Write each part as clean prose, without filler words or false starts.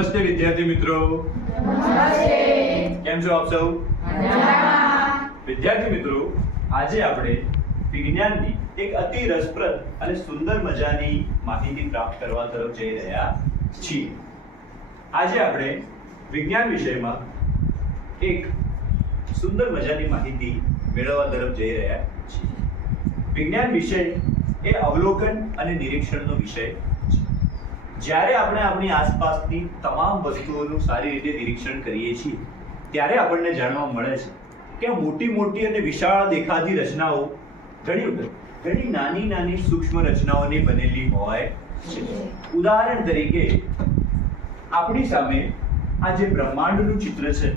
નમસ્તે વિદ્યાર્થી મિત્રો. નમસ્તે. કેમ છો આપ સૌ? મજામાં. વિદ્યાર્થી મિત્રો, આજે આપણે વિજ્ઞાનની એક અતિ રસપ્રદ અને સુંદર મજાની માહિતી પ્રાપ્ત કરવા તરફ જઈ રહ્યા છીએ. આજે આપણે વિજ્ઞાન વિષયમાં એક સુંદર મજાની માહિતી મેળવવા તરફ જઈ રહ્યા છીએ. વિજ્ઞાન વિષય એ અવલોકન અને નિરીક્ષણનો વિષય છે. જ્યારે આપણે આપણી આસપાસની તમામ વસ્તુઓનું સારી રીતે નિરીક્ષણ કરીએ છીએ ત્યારે આપણને જાણવા મળે છે કે મોટી મોટી અને વિશાળ દેખાતી રચનાઓ ઘણી વખત ઘણી નાની નાની સૂક્ષ્મ રચનાઓની બનેલી હોય છે. ઉદાહરણ તરીકે આપણી સામે આ જે બ્રહ્માંડનું ચિત્ર છે,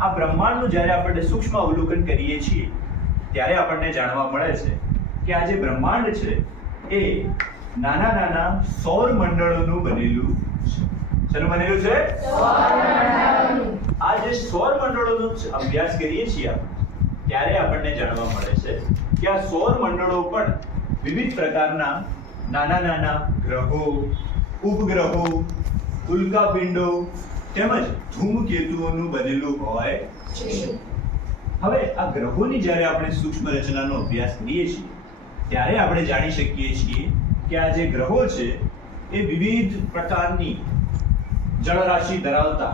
આ બ્રહ્માંડનું જ્યારે આપણે સૂક્ષ્મ અવલોકન કરીએ છીએ ત્યારે આપણને જાણવા મળે છે કે આ જે બ્રહ્માંડ છે એ નાના નાના સૌર મંડળોનું બનેલું છે. શેનું બનેલું છે? આ જે સૌર મંડળોનો અભ્યાસ કરીએ છીએ ત્યારે આપણને જાણવા મળે છે કે આ સૌર મંડળો પણ વિવિધ પ્રકારના નાના નાના ગ્રહો, ઉપગ્રહો, ઉલ્કાપિંડો તેમજ ધૂમકેતુઓનું બનેલું હોય છે. હવે આ ગ્રહોની જ્યારે આપણે સૂક્ષ્મ રચનાનો અભ્યાસ કરીએ છીએ ત્યારે આપણે જાણી શકીએ છીએ કે આ જે ગ્રહો છે એ વિવિધ પ્રકારની જળરાશિ ધરાવતા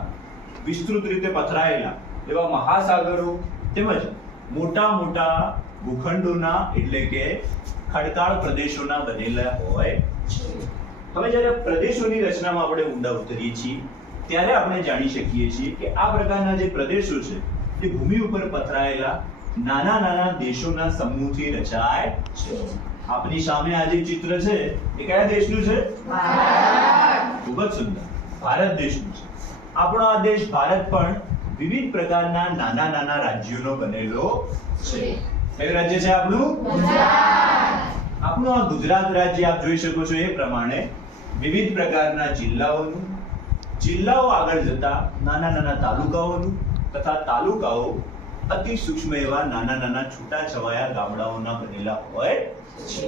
વિસ્તૃત રીતે પથરાયેલા એવા મહાસાગરો તેમજ મોટા મોટા ભૂખંડોના એટલે કે ખડકાળ પ્રદેશોના બનેલા હોય છે. હવે જ્યારે પ્રદેશોની રચનામાં આપણે ઊંડા ઉતરીએ છીએ ત્યારે આપણે જાણી શકીએ છીએ કે આ પ્રકારના જે પ્રદેશો છે તે ભૂમિ ઉપર પથરાયેલા નાના નાના દેશોના સમૂહથી રચાય છે. આપની સામે આ જે ચિત્ર છે એ કયા દેશનું છે? ભારત. ખૂબ જ સુંદર, ભારત દેશનું છે. આપણો આ દેશ ભારત પણ વિવિધ પ્રકારના નાના નાના રાજ્યોનો બનેલો છે. કયું રાજ્ય છે આપણું? ગુજરાત. આપણું આ ગુજરાત રાજ્ય આપ જોઈ શકો છો એ પ્રમાણે વિવિધ પ્રકારના જિલ્લાઓ આગળ જતા નાના નાના તાલુકાઓનું તથા તાલુકાઓ અતિ સૂક્ષ્મ એવા નાના નાના છૂટાછવાયા ગામડાઓના બનેલા હોય છે.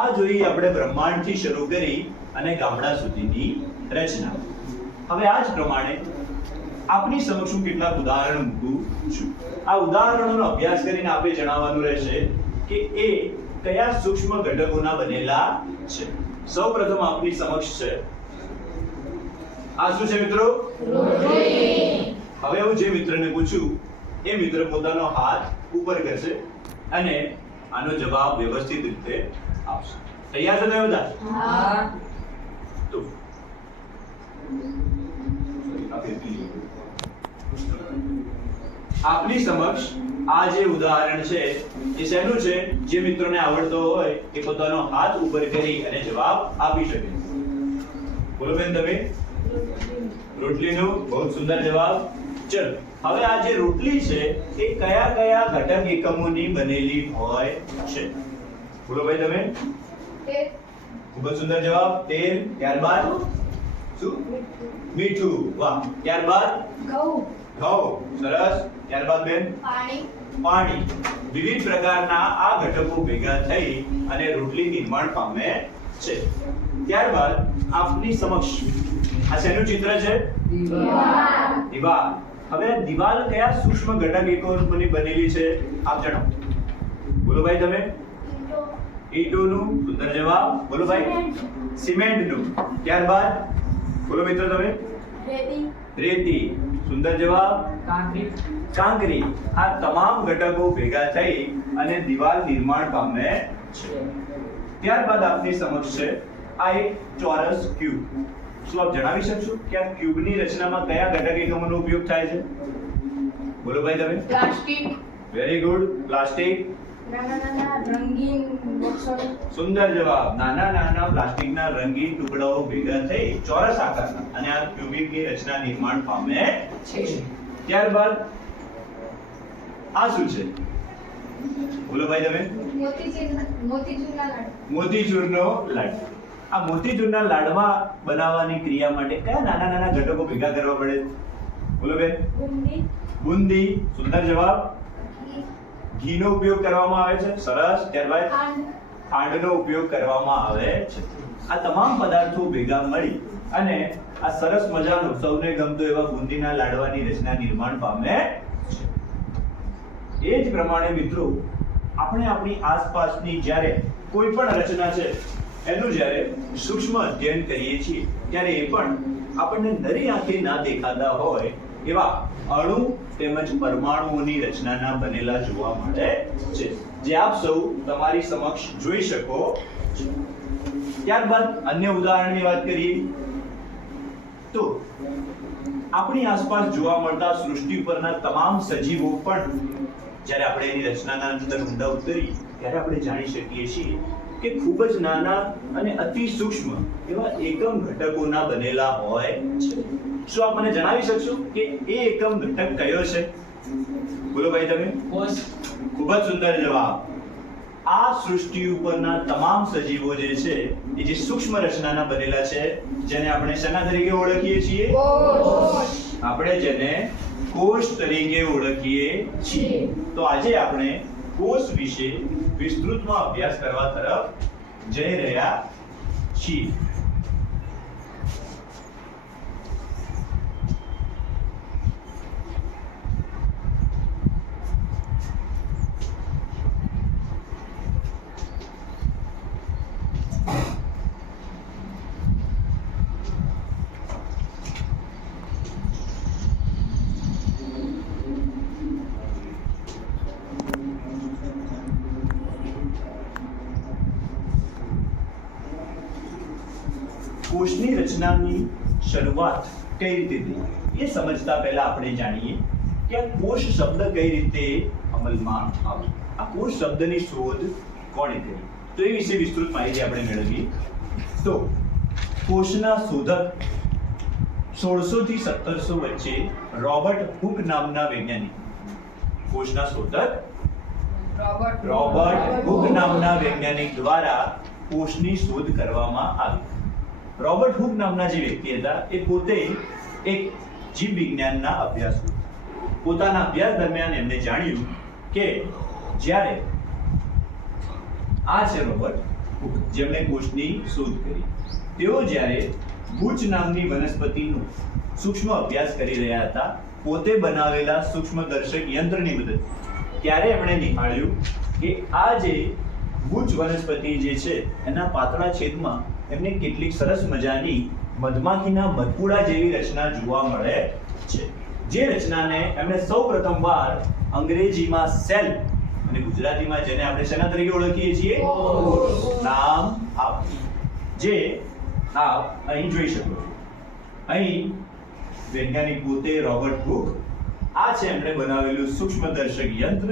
આ જોઈએ આપણે બ્રહ્માંડથી શરૂ કરી અને ગામડા સુધીની રચના. હવે આ જ પ્રમાણે આપની સમક્ષ હું કેટલાક ઉદાહરણ મૂકું છું. આ ઉદાહરણોનો અભ્યાસ કરીને આપણે જણાવવાનું રહેશે કે એ કયા સૂક્ષ્મ ઘટકોના બનેલા છે. સૌપ્રથમ આપની સમક્ષ છે આ શું છે મિત્રો? રોટલી. હવે હું જે મિત્રને પૂછું એ મિત્ર પોતાનો હાથ ઉપર કરશે અને આનો જવાબ વ્યવસ્થિત રીતે આપશે. તૈયાર છો તમે બધા? હા. તો આપની સમક્ષ આ જે ઉદાહરણ છે એ શેનું છે? જે મિત્રોને આવડતો હોય એ પોતાનો હાથ ઉપર કરી અને જવાબ આપી શકે. બોલો બેન તમે? રોટલીનો બહુ સુંદર જવાબ. ચલો, હવે આ જે રોટલી છે એ કયા કયા ઘટક એકમોની બનેલી હોય છે? બોલો ભાઈ તમે? ખૂબ જ સુંદર જવાબ. તેલ. ત્યારબાદ શું? મીઠું. વાહ. ત્યારબાદ ઘઉં. ઘઉં. સરસ. ત્યારબાદ બેન? પાણી. વિવિધ પ્રકારના આ ઘટકો ભેગા થઈ અને રોટલી નિર્માણ પામે છે. ત્યારબાદ આપની સમક્ષ આ શેનું ચિત્ર છે? દીવાલ. હવે દીવાલ કયા સૂક્ષ્મ ઘટક એકમોની બનેલી છે આપ જણાવો. બોલો ભાઈ તમે? ઈંટોનું. સુંદર જવાબ. બોલો ભાઈ? સિમેન્ટનું. ત્યારબાદ બોલો મિત્રો તમે? રેતી. સુંદર જવાબ. કાંકરી. આ તમામ ઘટકો ભેગા થઈ અને દીવાલ નિર્માણ પામે છે. ત્યારબાદ આપની સમક્ષ છે આ એક ચોરસ ક્યુબ. શું આપ જણાવી શકશો કે આ ક્યુબની રચનામાં કયા ઘટક એકમોનો ઉપયોગ થાય છે? બોલો ભાઈ તમે? પ્લાસ્ટિક. Very good. પ્લાસ્ટિક. નાના રંગીન બોક્સો. સુંદર જવાબ. નાના નાના પ્લાસ્ટિકના રંગીન ટુકડાઓ ભેગા થઈ ચોરસ આકારના અને આ ક્યુબિકની રચના નિર્માણ પામે છે. ત્યારબાદ આ શું છે? બોલો ભાઈ તમે? મોતીચૂરનો લાડુ. આ મોતીચૂરના લાડવા બનાવવાની ક્રિયા માટે કયા નાના નાના ઘટકો ભેગા કરવા પડે? બોલો બેન? બુંદી. સુંદર જવાબ. ઘીનો ઉપયોગ કરવામાં આવે છે. સરસ. ત્યારબાદ ખાંડનો ઉપયોગ કરવામાં આવે છે. આ તમામ પદાર્થો ભેગા મળી અને આ સરસ મજાનું સૌને ગમતું એવા બુંદીના લાડવાની રચના નિર્માણ પામે છે. એ જ પ્રમાણે મિત્રો આપણે આપણી આસપાસની જ્યારે કોઈ પણ રચના છે એનું જ્યારે સૂક્ષ્મ અધ્યયન કરીએ છીએ ત્યારે એ પણ આપણને નરી આંખે ના દેખાતા હોય એવા અણુ તેમજ પરમાણુઓની રચનાના બનેલા જોવા મળે છે, જે આપ સૌ તમારી સમક્ષ જોઈ શકો છો. ત્યારબાદ અન્ય ઉદાહરણની વાત કરીએ તો આપણી આસપાસ જોવા મળતા સૃષ્ટિ પરના તમામ સજીવો પણ જ્યારે આપણે એની રચનાના અંદર ઊંડા ઉતરીએ ત્યારે આપણે જાણી શકીએ છીએ કે ખૂબ જ નાના અને અતિ સૂક્ષ્મ એવા એકમ ઘટકોના બનેલા હોય છે. શું આપ મને જણાવી શકશો કે એ એકમ ઘટક કયો છે? બોલો ભાઈ તમે. ખૂબ જ સુંદર જવાબ. આ સૃષ્ટિ ઉપરના તમામ સજીવો જે છે એ જે સૂક્ષ્મ રચનાના બનેલા છે, જેને આપણે શેના તરીકે ઓળખીએ છીએ? આપણે જેને કોષ તરીકે ઓળખીએ છીએ. તો આજે આપણે કોષ વિશે વિસ્તૃતમાં અભ્યાસ કરવા તરફ જઈ રહ્યા છીએ. કોષની રચનાની શરૂઆત કઈ રીતે થઈ એ સમજતા પહેલા આપણે જાણીએ કે આ કોષ શબ્દ કઈ રીતે અમલમાં આવ્યો. આ કોષ શબ્દની શોધ કોણે કરી તો એ વિશે વિસ્તૃત માહિતી આપણે મેળવીએ તો કોષના શોધક 1600 થી 1700 વચ્ચે રોબર્ટ હુક નામના વૈજ્ઞાનિક, કોષના શોધક રોબર્ટ હુક નામના વૈજ્ઞાનિક દ્વારા કોષની શોધ કરવામાં આવી. રોબર્ટ હુક નામના જે વ્યક્તિ હતા એ પોતે એક જીવ વિજ્ઞાનના અભ્યાસુ. પોતાના અભ્યાસ દરમિયાન એમણે જાણ્યું કે જ્યારે આ છે રોબર્ટ હુક, જેમણે કોષની શોધ કરી, તેઓ જ્યારે બુચ નામની વનસ્પતિનો સૂક્ષ્મ અભ્યાસ કરી રહ્યા હતા પોતે બનાવેલા સૂક્ષ્મદર્શક યંત્રની મદદથી, ત્યારે એમણે નિહાળ્યું કે આ જે બુચ વનસ્પતિ જે છે એના પાતળા છેદમાં એમને કેટલીક સરસ મજાની મધમાખીના મધપૂડા જેવી રચના જોવા મળે છે, જે રચનાને એમણે સૌપ્રથમવાર અંગ્રેજીમાં સેલ અને ગુજરાતીમાં જેને આપણે શેના તરીકે ઓળખીએ છીએ નામ આપ્યું, જે આપ અહીં જોઈ શકો છો. અહીં વૈજ્ઞાનિક પોતે રોબર્ટ હુક, આ છે એમણે બનાવેલું સૂક્ષ્મદર્શક યંત્ર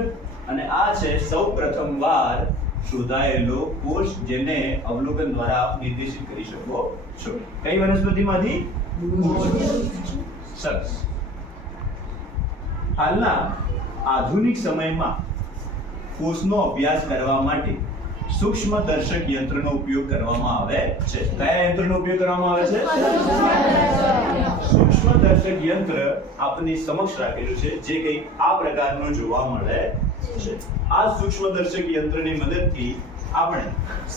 અને આ છે સૌપ્રથમવાર શોધાયેલો કોષ, જેને અવલોકન દ્વારા આપ નિર્દેશિત કરી શકો છો. કઈ વનસ્પતિમાંથી? સરસ. હાલના આધુનિક સમયમાં કોષનો અભ્યાસ કરવા માટે સૂક્ષ્મદર્શક યંત્રનો ઉપયોગ કરવામાં આવે છે. કયા યંત્રનો ઉપયોગ કરવામાં આવે છે? સૂક્ષ્મદર્શક યંત્ર આપની સમક્ષ રાખેલું છે, જે કંઈક આ પ્રકારનું જોવા મળે છે. આ સૂક્ષ્મદર્શક યંત્રની મદદથી આપણે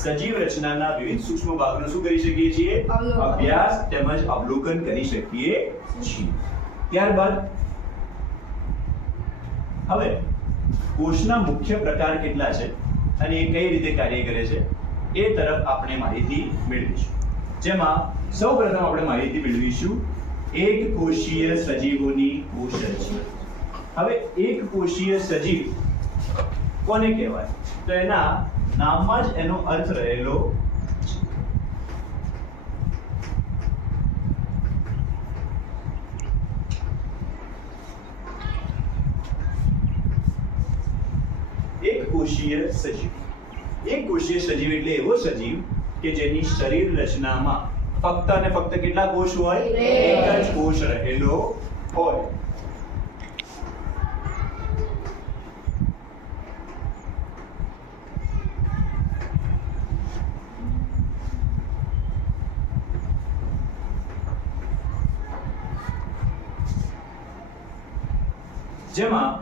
સજીવ રચનાના વિવિધ સૂક્ષ્મ ભાગનો શું કરી શકીએ છીએ? અભ્યાસ તેમજ અવલોકન કરી શકીએ છીએ. ત્યારબાદ હવે કોષના મુખ્ય પ્રકાર કેટલા છે અને એ કઈ રીતે કાર્ય કરે છે એ તરફ આપણે માહિતી મેળવીશું. જેમાં સૌપ્રથમ આપણે માહિતી મેળવીશું એક કોષીય સજીવોની કોષ રચના. હવે એક કોષીય સજીવ કોને કહેવાય? તો એના નામમાં જ એનો અર્થ રહેલો છે. એક કોષીય સજીવ. એક કોષીય સજીવ એટલે એવો સજીવ કે જેની શરીર રચનામાં ફક્ત અને ફક્ત કેટલા કોષ હોય? એક જ કોષ રહેલો હોય. જેમાં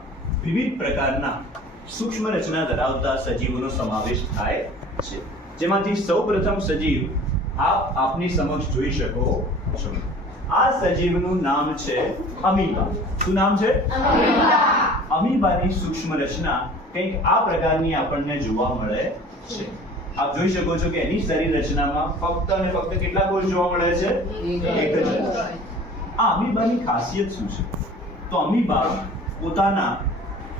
વિવિધ પ્રકારના સૂક્ષ્મ રચના ધરાવતા સજીવોનો સમાવેશ થાય છે, જેમાંથી સૌપ્રથમ સજીવ આપ આપની સમક્ષ જોઈ શકો છો. આ સજીવનું નામ છે અમીબા. શું નામ છે? અમીબાની સૂક્ષ્મ રચના કંઈક આ પ્રકારની આપણને જોવા મળે છે. આપ જોઈ શકો છો કે એની શરીર રચનામાં ફક્ત અને ફક્ત કેટલા કોષ જોવા મળે છે? એક જ. આ અમીબાની ખાસિયત શું છે? તો અમીબા પોતાના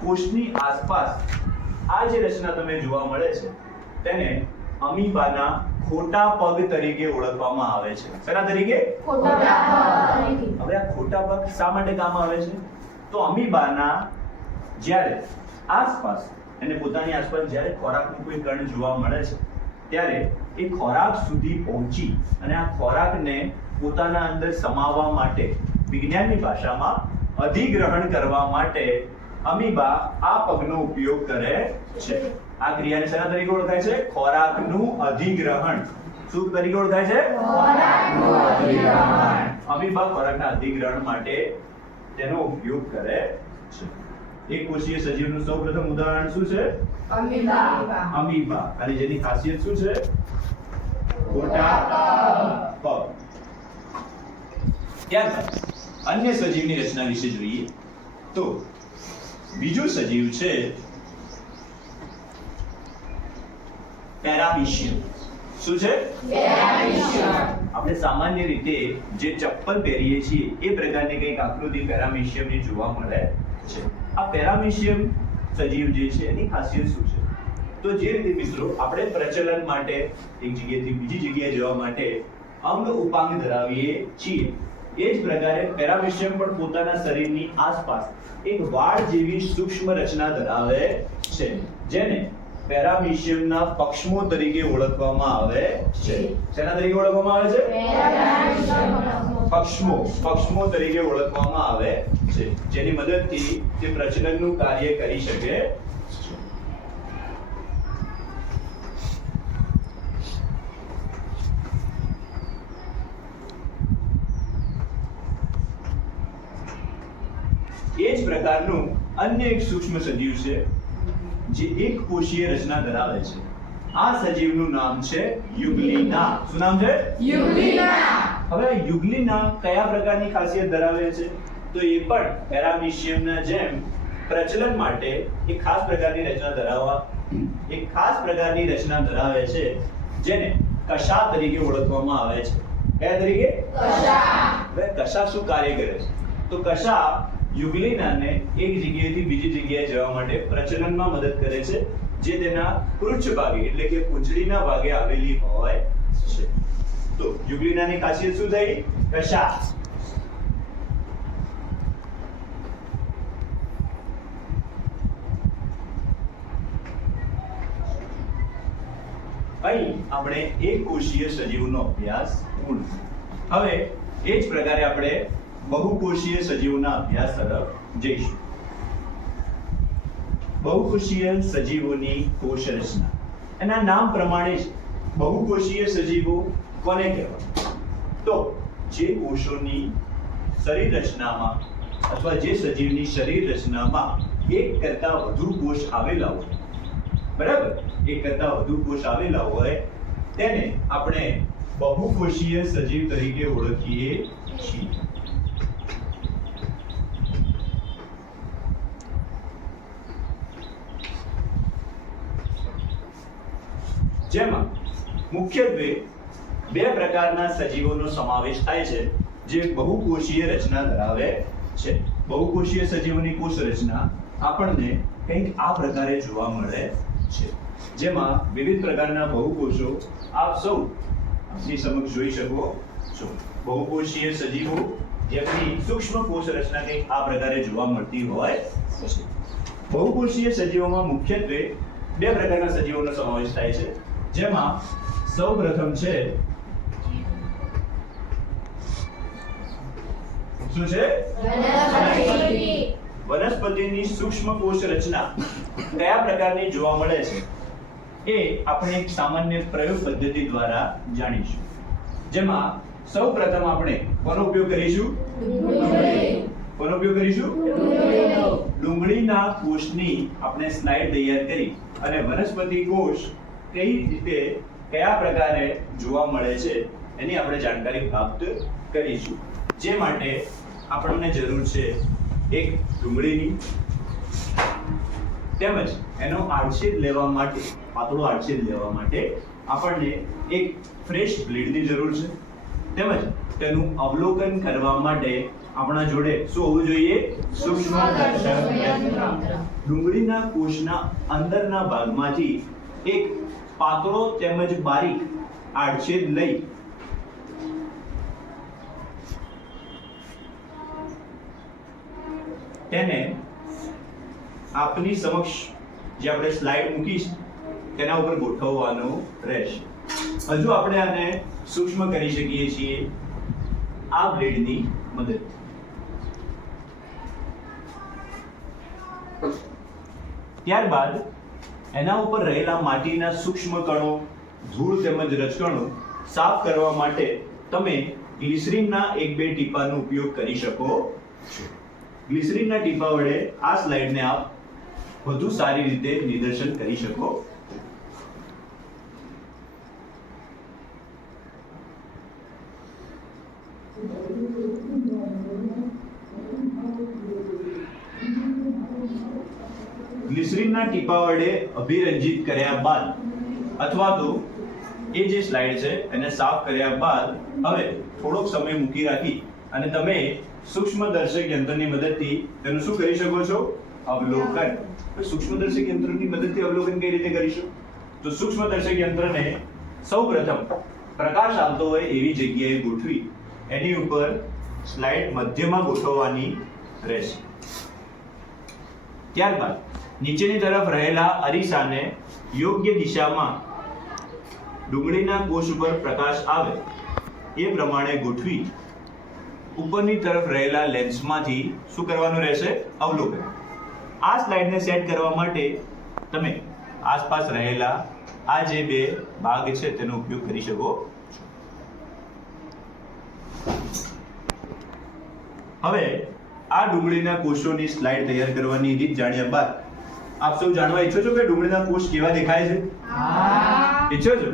કોષની આસપાસ આ જે રચના તમે જોવા મળે છે તેને અમીબાના ખોટા પગ તરીકે ઓળખવામાં આવે છે. શેના તરીકે? ખોટા પગ. હવે આ ખોટા પગ શા માટે કામ આવે છે? તો અમીબાના જ્યારે આસપાસ અને પોતાની આસપાસ જ્યારે ખોરાકનું કોઈ કણ જોવા મળે છે ત્યારે એ ખોરાક સુધી પહોંચી અને આ ખોરાકને પોતાના અંદર સમાવવા માટે, વિજ્ઞાનની ભાષામાં અધિગ્રહણ કરવા માટે અમીબા આ પગનો ઉપયોગ કરે છે. આ ક્રિયાને શેના તરીકે ઓળખાય છે? ખોરાકનું અધિગ્રહણ. શું તરીકે ઓળખાય છે? ખોરાકનું અધિગ્રહણ. અમીબા ખોરાકના અધિગ્રહણ માટે તેનો ઉપયોગ કરે છે. એક કોષીય સજીવનું સૌપ્રથમ ઉદાહરણ શું છે? અમીબા. અમીબા. અને જેની ખાસિયત શું છે? ખોટા પગ. ત્યારબાદ અન્ય સજીવની રચના વિશે જોઈએ તો બીજું સજીવ છે પેરામીશિયમ. શું છે? આપણે સામાન્ય રીતે જે ચપ્પલ પહેરીએ છીએ એ પ્રકારની કંઈક આકૃતિ પેરામીશિયમની જોવા મળે છે. આ પેરામીશિયમ સજીવ જે છે એની ખાસિયત શું છે? તો જે રીતે મિત્રો આપણે પ્રચલન માટે એક જગ્યાએથી બીજી જગ્યાએ જવા માટે અંગ ઉપાંગ ધરાવીએ છીએ, એ જ પ્રકારે પેરામીશિયમ પણ પોતાના શરીરની આસપાસ એક વાળ જેવી સૂક્ષ્મ રચના ધરાવે છે, જેને પેરામીશિયમના પક્ષમો તરીકે ઓળખવામાં આવે છે. શેના તરીકે ઓળખવામાં આવે છે? પક્ષમો તરીકે ઓળખવામાં આવે છે, જેની મદદથી તે પ્રજનનનું કાર્ય કરી શકે છે. એ જ પ્રકારનું અન્ય એક સૂક્ષ્મ સજીવ છે જે એક કોષીય રચના ધરાવે છે. આ સજીવનું નામ છે યુગ્લિના. શું નામ છે? હવે આ યુગ્લિના કયા પ્રકારની ખાસિયત ધરાવે છે? તો એ પણ પેરામીશિયમના જેમ પ્રચલન માટે એક ખાસ પ્રકારની રચના ધરાવે છે, જેને કશા તરીકે ઓળખવામાં આવે છે. કયા તરીકે? હવે કશા શું કાર્ય કરે છે? તો કશા યુગ્લિનાને એક જગ્યાએથી બીજી જગ્યાએ જવા માટે પ્રચલનમાં મદદ કરે છે, જે તેના પૃચ્છ ભાગે એટલે કે પૂંછડીના ભાગે આવેલી હોય છે. તો યુગ્લિનાની ખાસિયત શું થઈ? કશા. અહીં આપણે એક કોષીય સજીવનો અભ્યાસ પૂર્ણ. હવે એ જ પ્રકારે આપણે બહુકોષીય સજીવોના અભ્યાસ તરફ જઈશું. બહુકોષીય સજીવોની કોષ રચના. એના નામ પ્રમાણે જ બહુકોષીય સજીવો કોને કહેવાય? તો જે કોષોની શરીર રચનામાં અથવા જે સજીવની શરીર રચનામાં એક કરતા વધુ કોષ આવેલા હોય, બરાબર, એક કરતા વધુ કોષ આવેલા હોય તેને આપણે બહુકોષીય સજીવ તરીકે ઓળખીએ છીએ. જેમાં મુખ્યત્વે બે પ્રકારના સજીવોનો સમાવેશ થાય છે જે બહુકોષીય રચના ધરાવે છે. બહુકોષીય સજીવોની કોષ રચના આપણને કંઈક આ પ્રકારે જોવા મળે છે, જેમાં વિવિધ પ્રકારના બહુકોષો આપ સૌ આપની સમક્ષ જોઈ શકો છો. બહુકોષીય સજીવો જેમની સૂક્ષ્મ કોષ રચના કંઈક આ પ્રકારે જોવા મળતી હોય છે. બહુકોષીય સજીવોમાં મુખ્યત્વે બે પ્રકારના સજીવોનો સમાવેશ થાય છે, જેમાં સૌપ્રથમ છે શું છે? વનસ્પતિની સૂક્ષ્મ કોષ રચના કયા પ્રકારની જોવા મળે છે એ આપણે એક સામાન્ય પ્રયોગ પદ્ધતિ દ્વારા જાણીશું, જેમાં સૌપ્રથમ આપણે કોનો ઉપયોગ કરીશું? કોનો ઉપયોગ કરીશું? ડુંગળીના કોષની આપણે સ્લાઇડ તૈયાર કરી અને વનસ્પતિ કોષ કઈ રીતે કયા પ્રકારે જોવા મળે છે એની આપણે જાણકારી પ્રાપ્ત કરીશું. જે માટે આપણને જરૂર છે એક ડુંગળીની, તેમજ એનો આડછેદ લેવા માટે, પાતળો આડછેદ લેવા માટે આપણને એક ફ્રેશ બ્લેડની જરૂર છે, તેમજ તેનું અવલોકન કરવા માટે આપણા જોડે શું હોવું જોઈએ? સૂક્ષ્મદર્શક યંત્ર. ડુંગળીના કોષના અંદરના ભાગમાંથી એક પાતળો તેમજ બારીક આડછેદ લઈ તેને આપની સમક્ષ જે આપણે સ્લાઇડ મૂકી છે તેના ઉપર ગોઠવવાનું રહેશે. હજુ આપણે આને સૂક્ષ્મ કરી શકીએ છીએ આ બ્લેડની મદદથી. ત્યારબાદ એના ઉપર રહેલા માટીના સૂક્ષ્મ કણો, ધૂળ તેમજ રજકણો સાફ કરવા માટે તમે ગ્લિસરીનના 1-2 ટીપાનો ઉપયોગ કરી શકો છો. ગ્લિસરીનના ટીપા વડે આ સ્લાઇડને આપ વધુ સારી રીતે નિદર્શન કરી શકો. ગ્લિસરીનના ટીપા વડે અભિરંજિત કર્યા બાદ અથવા તો એ જે સ્લાઇડ છે એને સાફ કર્યા બાદ હવે થોડોક સમય મૂકી રાખી અને તમે સૂક્ષ્મદર્શક યંત્રની મદદથી તેનું શું કરી શકો છો? અવલોકન. સૂક્ષ્મદર્શક યંત્રની મદદથી અવલોકન કઈ રીતે કરીશું? તો સૂક્ષ્મદર્શક યંત્રને સૌપ્રથમ પ્રકાશ આવતો હોય એવી જગ્યાએ ગોઠવી એની ઉપર સ્લાઇડ મધ્યમાં ગોઠવવાની રહેશે. ત્યારબાદ નીચેની તરફ રહેલા અરીસાને યોગ્ય દિશામાં ડુંગળીના કોષ ઉપર પ્રકાશ આવે એ પ્રમાણે ગોઠવી ઉપરની તરફ રહેલા લેન્સમાંથી શું કરવાનું રહેશે? અવલોકન. આ સ્લાઇડને સેટ કરવા માટે તમે આસપાસ રહેલા આ જે 2 ભાગ છે તેનો ઉપયોગ કરી શકો. હવે આ ડુંગળીના કોષોની સ્લાઇડ તૈયાર કરવાની રીત જાણ્યા બાદ આપ સૌ જાણવા ઈચ્છો છો કે ડુંગળીના કોષ કેવા દેખાય છે? ઈચ્છો છો?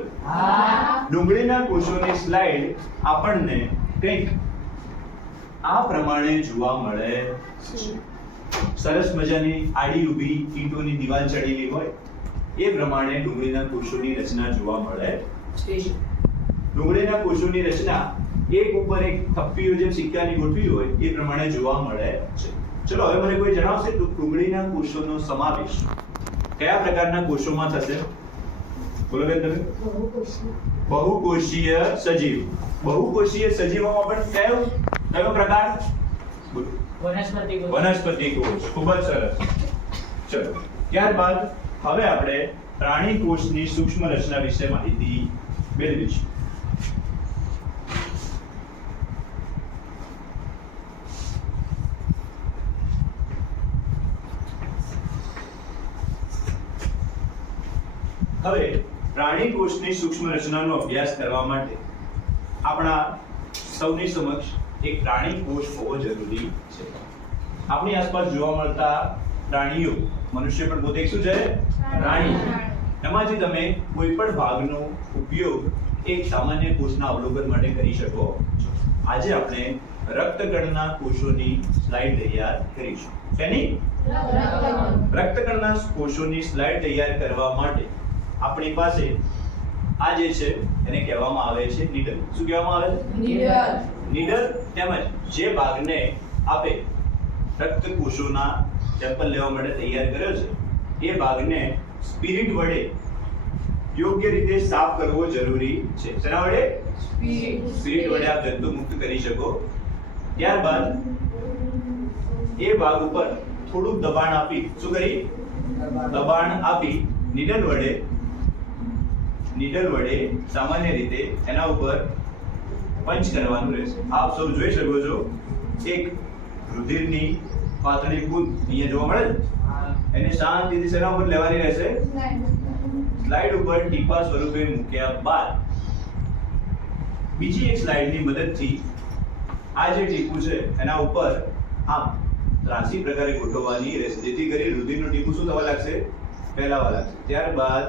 ડુંગળીના કોષોની સ્લાઇડ આપણને કંઈક આ પ્રમાણે જોવા મળે છે. સરસ મજાની આડી ઊભી ઈંટોની દિવાલ ચડેલી હોય એ પ્રમાણે ડુંગળીના કોષોની રચના જોવા મળે છે. ડુંગળીના કોષોની રચના એક ઉપર એક થપ્પીઓ જેમ સિક્કાની ગોઠવી હોય એ પ્રમાણે જોવા મળે છે. ચલો હવે મને કોઈ જણાવશે તો ડુંગળીના કોષોનો સમાવેશ કયા પ્રકારના કોષોમાં થશે? બોલો બેન તમે. બહુકોષીય સજીવ. બહુકોષીય સજીવોમાં પણ કયો પ્રકાર? વનસ્પતિ કોષ. ખૂબ જ સરસ. ચલો ત્યારબાદ હવે આપણે પ્રાણી કોષની સૂક્ષ્મ રચના વિશે માહિતી મેળવીશું. હવે પ્રાણી કોષની સૂક્ષ્મ રચનાનો અભ્યાસ કરવા માટે આપણા સૌની સમક્ષ એક પ્રાણી કોષ હોવો જરૂરી છે. આપણી આસપાસ જોવા મળતા પ્રાણીઓ, મનુષ્ય પણ પોતે શું છે? પ્રાણી. એમાંથી તમે કોઈ પણ ભાગનો ઉપયોગ એક સામાન્ય કોષના અવલોકન માટે કરી શકો છો. આજે આપણે રક્તકણના કોષોની સ્લાઇડ તૈયાર કરીશું. શેની? રક્તકણના કોષોની સ્લાઇડ તૈયાર કરવા માટે આપણી પાસે આ જે છે એને કહેવામાં આવે છે નીડલ. શું કહેવામાં આવે છે? નીડલ. તેમજ જે ભાગને આપે રક્ત કોષોના સેમ્પલ લેવા માટે તૈયાર કર્યો છે એ ભાગને સ્પિરિટ વડે યોગ્ય રીતે સાફ કરવો જરૂરી છે. શેના વડે? સ્પિરિટ વડે આપ જંતુ મુક્ત કરી શકો. ત્યારબાદ એ ભાગ ઉપર થોડું દબાણ આપી શું કરી? દબાણ આપી નીડલ વડે સામાન્ય રીતે એના ઉપર પંચ કરવાનું રહેશે. આપ સૌ જોઈ શકો છો એક રુધિરની પાતળી બૂંદ અહીંયા જોવા મળે છે. એને શાંતિથી શેના ઉપર લેવાની રહેશે? સ્લાઇડ ઉપર ટીપા સ્વરૂપે મૂક્યા બાદ બીજી એક સ્લાઇડની મદદથી આ જે ટીપું છે એના ઉપર આમ ત્રાંસી પ્રકારે ગોઠવવાની રહેશે, જેથી કરી રુધિરનું ટીપું શું થવા લાગશે? ફેલાવા લાગશે. ત્યારબાદ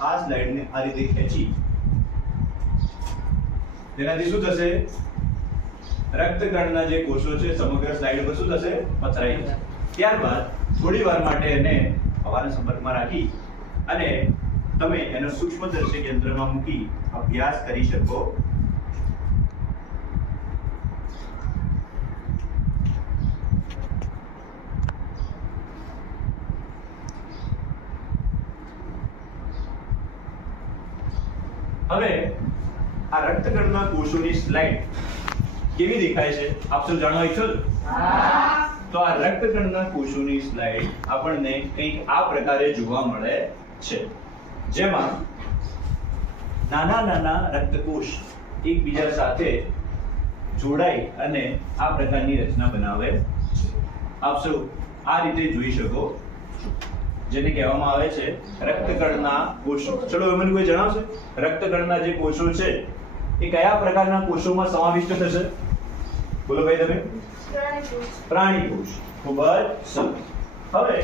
આ સ્લાઇડને આ રીતે ખેંચી તેનાથી શું થશે? રક્તકણના જે કોષો છે સમગ્ર સ્લાઇડ પર શું થશે? પથરાઈ જશે. ત્યારબાદ થોડી વાર માટે એને હવાના સંપર્કમાં રાખી અને તમે એનો સૂક્ષ્મદર્શક યંત્રમાં મૂકી અભ્યાસ કરી શકો. હવે આ રક્તકણના કોષોની સ્લાઇડ કેવી દેખાય છે આપ સૌ જાણવા ઈચ્છો છો? તો આ રક્તકણના કોષોની સ્લાઇડ આપણને કંઈક આ પ્રકારે જોવા મળે છે, જેમાં નાના નાના રક્તકોષ એકબીજા સાથે જોડાઈ અને આ પ્રકારની રચના બનાવે છે. આપ સૌ આ રીતે જોઈ શકો છો, જેને કહેવામાં આવે છે રક્તકણના કોષો. ચલો મને કોઈ જણાવશે રક્તકણના જે કોષો છે એ કયા પ્રકારના કોષોમાં સમાવિષ્ટ થશે? બોલો ભાઈ તમે. પ્રાણી કોષ. ખૂબ જ સરસ. હવે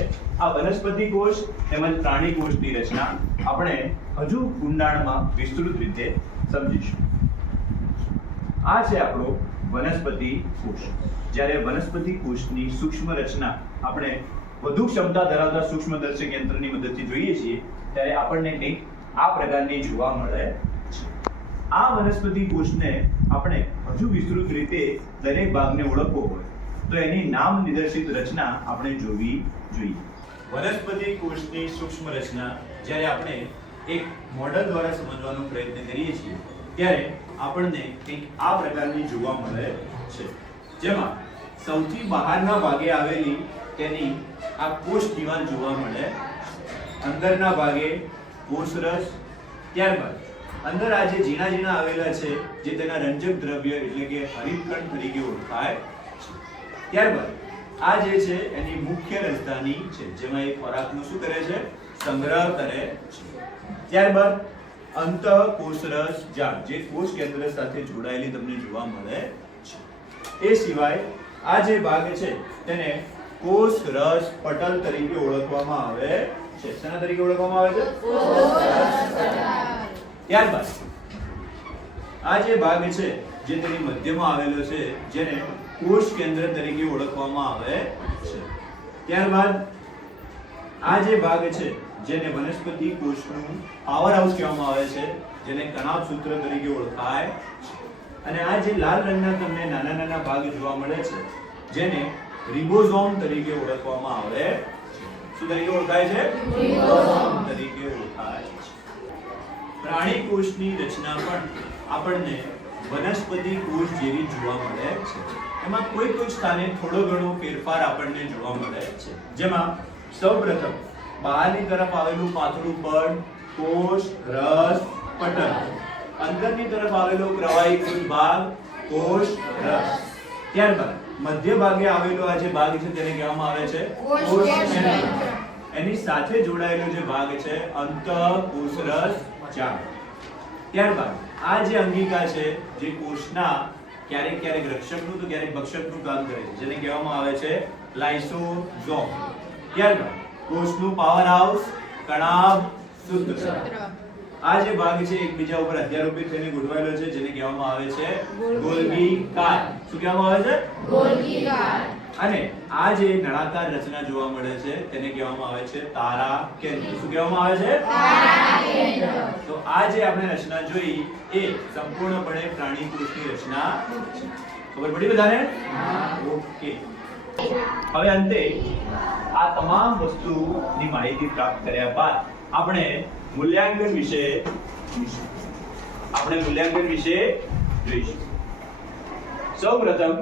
આ વનસ્પતિ કોષ તેમજ પ્રાણી કોષની રચના આપણે હજુ ઊંડાણમાં વિસ્તૃત રીતે સમજીશું. આ છે આપણો વનસ્પતિ કોષ. જ્યારે વનસ્પતિ કોષની સૂક્ષ્મ રચના આપણે વધુ ક્ષમતા ધરાવતા સૂક્ષ્મદર્શક યંત્રની મદદથી જોઈએ છીએ ત્યારે આપણને કંઈક આ પ્રકારની જોવા મળે છે. આ વનસ્પતિ કોષને આપણે હજુ વિસ્તૃત રીતે દરેક ભાગને ઓળખવો હોય તો એની નામ નિર્દેશિત રચના આપણે જોવી જોઈએ. વનસ્પતિ કોષની સૂક્ષ્મ રચના જ્યારે આપણે એક મોડેલ દ્વારા સમજવાનો પ્રયત્ન કરીએ છીએ ત્યારે આપણને કંઈક આ પ્રકારની જોવા મળે છે, જેમાં સૌથી બહારના ભાગે આવેલી તેની આ કોષ દિવાલ જોવા મળે. અંદરના ભાગે કોષરસ, ત્યારબાદ અંદર આ જે ઝીણા ઝીણા આવેલા છે જે તેના રંજક દ્રવ્ય એટલે કે હરિતકણ તરીકે ઓળખાય છે. ત્યારબાદ આ જે છે એની મુખ્ય રાજધાની છે જેમાં એ ખોરાકનું શું કરે છે? સંગ્રહ કરે છે. ત્યારબાદ અંતઃ કોષરસ જાળ જે કોષ કેન્દ્ર સાથે જોડાયેલી તમને જોવા મળે છે. એ સિવાય આ જે ભાગ છે તેને કોષ રસ પટલ તરીકે ઓળખવામાં આવે છે. શેના તરીકે ઓળખવામાં આવે છે? ત્યારબાદ આ જે ભાગ છે જે તેની મધ્યમાં આવેલો છે જેને કોષ કેન્દ્ર તરીકે ઓળખવામાં આવે છે. ત્યારબાદ આ જે ભાગ છે જેને વનસ્પતિ કોષનું પાવર હાઉસ કહેવામાં આવે છે જેને કણાભ સૂત્ર તરીકે ઓળખાય છે. અને આ જે લાલ રંગના તમને નાના નાના ભાગ જોવા મળે છે જેને રિબોઝોમ તરીકે ઓળખવામાં આવે છે. શું તરીકે ઓળખાય છે? રિબોઝોમ તરીકે ઓળખાય છે. પ્રાણી કોષની રચના પણ આપણને વનસ્પતિ કોષ જેવી જોવા મળે છે. એમાં કોઈ સ્થાને થોડો ઘણો ફેરફાર આપણને જોવા મળે છે, જેમાં સૌપ્રથમ બહારની તરફ આવેલું પાતળું પડ કોષ રસ પટલ, અંદરની તરફ આવેલો પ્રવાહીકૃત ભાગ કોષ રસ, ત્યારબાદ મધ્ય ભાગે આવેલો આ જે ભાગ છે તેને કહેવામાં આવે છે કોષ કેન્દ્ર. એની સાથે જોડાયેલો જે ભાગ છે અંતઃ કોષરસ જાળ. ત્યારબાદ આ જે અંગિકા છે જે કોષના ક્યારેક ક્યારેક રક્ષકનું તો ક્યારેક ભક્ષકનું કામ કરે છે જેને કહેવામાં આવે છે લાઇસોઝોમ. ત્યારબાદ કોષનું પાવર હાઉસ કણાભ સૂત્ર. આ જે ભાગ છે એકબીજા ઉપર અધ્યારોપિત થઈને ગોઠવાયેલો છે જેને કહેવામાં આવે છે ગોલ્ગી કાર. શું કહેવામાં આવે છે? Golgi car. અને આ જે નળાકાર રચના જોવા મળે છે તેને કહેવામાં આવે છે તારા કેન્દ્ર. શું કહેવામાં આવે છે? તારા કેન્દ્ર. તો આ જે આપણે રચના જોઈ એ સંપૂર્ણપણે પ્રાણી કોષની રચના છે. ખબર પડી બધાને? ઓકે. હવે અંતે આ તમામ વસ્તુની માહિતી પ્રાપ્ત કર્યા બાદ આપણે મૂલ્યાંકન વિશે જોઈશું. સૌપ્રથમ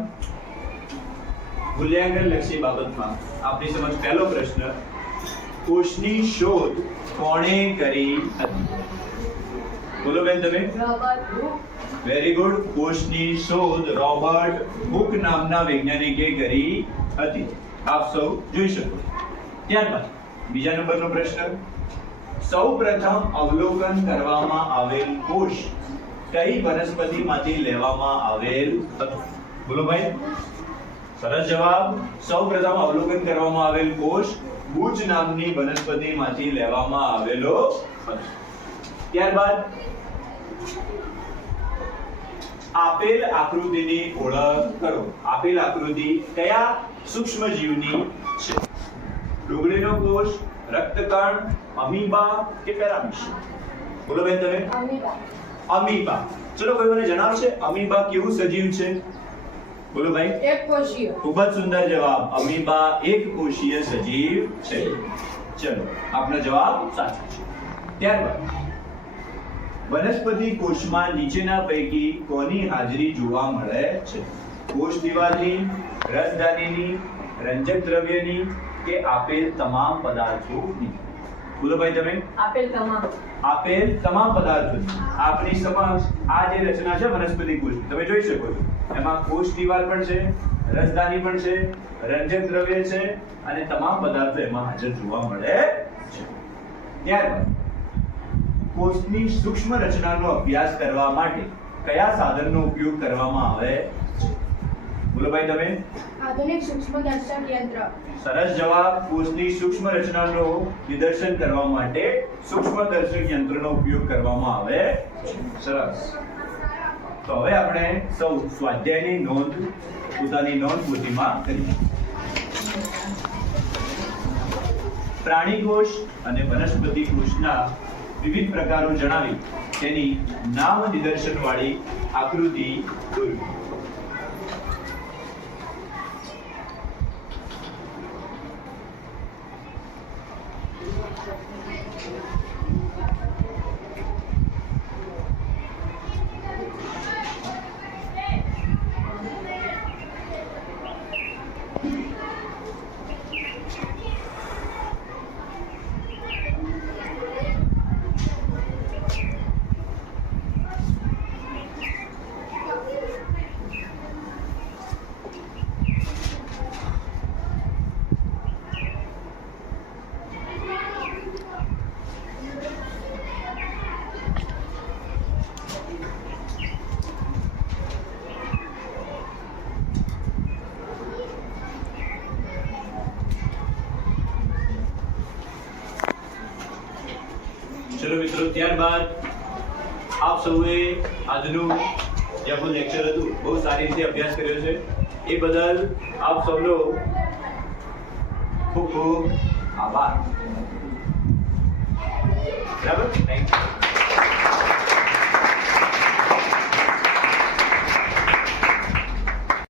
મૂલ્યાંકન લક્ષી બાબતમાં આપણી સમક્ષ પહેલો પ્રશ્ન, કોષની શોધ કોણે કરી હતી? બોલો બેન તમે. Very good. કોષની શોધ રોબર્ટ હુક નામના વૈજ્ઞાનિકે કરી હતી. આપ સૌ જોઈ શકો. ત્યારબાદ બીજા નંબરનો પ્રશ્ન, સૌપ્રથમ અવલોકન કરવામાં આવેલ કોષ કઈ વનસ્પતિમાંથી લેવામાં આવેલ હતું? બોલો ભાઈ. સરસ જવાબ. સૌપ્રથમ અવલોકન કરવામાં આવેલ કોષ બુચ નામની વનસ્પતિમાંથી લેવામાં આવેલો હતો. ત્યારબાદ આપેલ આકૃતિની ઓળખ કરો. આપેલ આકૃતિ કયા સૂક્ષ્મ જીવની છે? ડુંગળીનો કોષ, રક્તકણ, અમીબા કે પેરામીશિયમ? બોલો બેન તમે. અમીબા. અમીબા. ચલો કોઈ મને જણાવશે અમીબા કેવું સજીવ છે? બોલો ભાઈ. એક કોષીય. ખૂબ જ સુંદર જવાબ. અમીબા એક કોષીય સજીવ છે. ચલો આપનો જવાબ સાચો છે. ત્યારબાદ વનસ્પતિ કોષમાં નીચેના પૈકી કોની હાજરી જોવા મળે છે? કોષ દિવાલની, રસધાનીની, રંજક દ્રવ્યની કે આપેલ તમામ પદાર્થોની? બોલો ભાઈ તમે. આપેલ તમામ. આપેલ તમામ પદાર્થોની. આપણી સમક્ષ આ જે રચના છે વનસ્પતિ કોષ તમે જોઈ શકો છો. એમાં કોષ દિવાલ પણ છે, રસધાની પણ છે, રંજક દ્રવ્ય છે અને તમામ પદાર્થો એમાં હાજર જોવા મળે છે. ત્યારબાદ કોષની સૂક્ષ્મ રચનાનો અભ્યાસ કરવા માટે કયા સાધનનો ઉપયોગ કરવામાં આવે છે? બોલો ભાઈ તમે. આધુનિક સૂક્ષ્મદર્શક યંત્ર. સરસ જવાબ. કોષની સૂક્ષ્મ રચનાનો નિદર્શન કરવા માટે સૂક્ષ્મદર્શક યંત્રનો ઉપયોગ કરવામાં આવે છે. સરસ. તો હવે આપણે સૌ સ્વાધ્યાયની નોંધ પોતાની નોંધ પોથીમાં કરીએ. પ્રાણી કોષ અને વનસ્પતિ કોષના વિવિધ પ્રકારો જણાવી તેની નામ નિદર્શન વાળી આકૃતિ દોરવી. ચલો મિત્રો, ત્યારબાદ આપ સૌએ આજનું જે આપણું લેક્ચર હતું બહુ સારી રીતે અભ્યાસ કર્યો છે. એ બદલ આપ સૌનો ખૂબ ખૂબ આભાર. બરાબર, થેન્ક યુ.